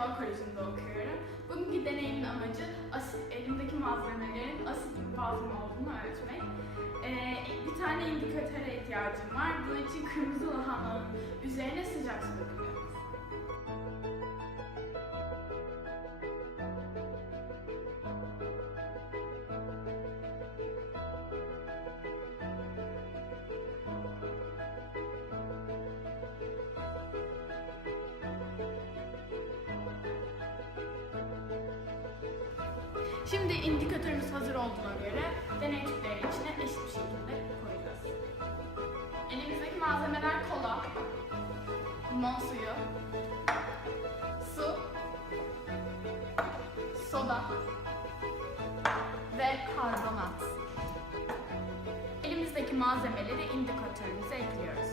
Doğa Koleji'nde okuyorum. Bugünkü deneyimin amacı elimdeki malzemelerin asit mi baz mı olduğunu ölçmek. Bir tane indikatöre ihtiyacım var. Bunun için kırmızı lahananın üzerine sıcak su döküyoruz. Şimdi indikatörümüz hazır olduğuna göre deney tüpleri içine eşit bir şekilde koyacağız. Elimizdeki malzemeler kola, limon suyu, su, soda ve karbonat. Elimizdeki malzemeleri indikatörümüze ekliyoruz.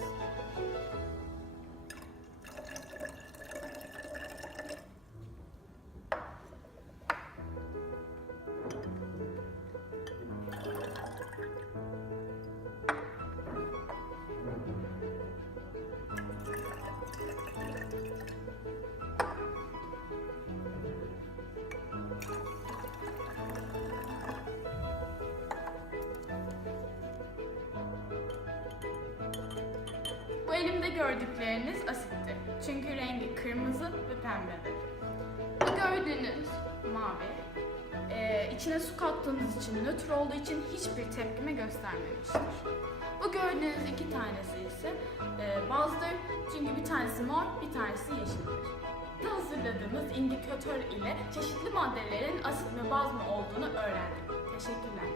Bu elimde gördükleriniz asittir. Çünkü rengi kırmızı ve pembedir. Bu gördüğünüz mavi, içine su kattığınız için, nötr olduğu için hiçbir tepkime göstermemiştir. Bu gördüğünüz iki tanesi ise bazdır. Çünkü bir tanesi mor, bir tanesi yeşildir. Hazırladığımız indikatör ile çeşitli maddelerin asit mi baz mı olduğunu öğrendik. Teşekkürler.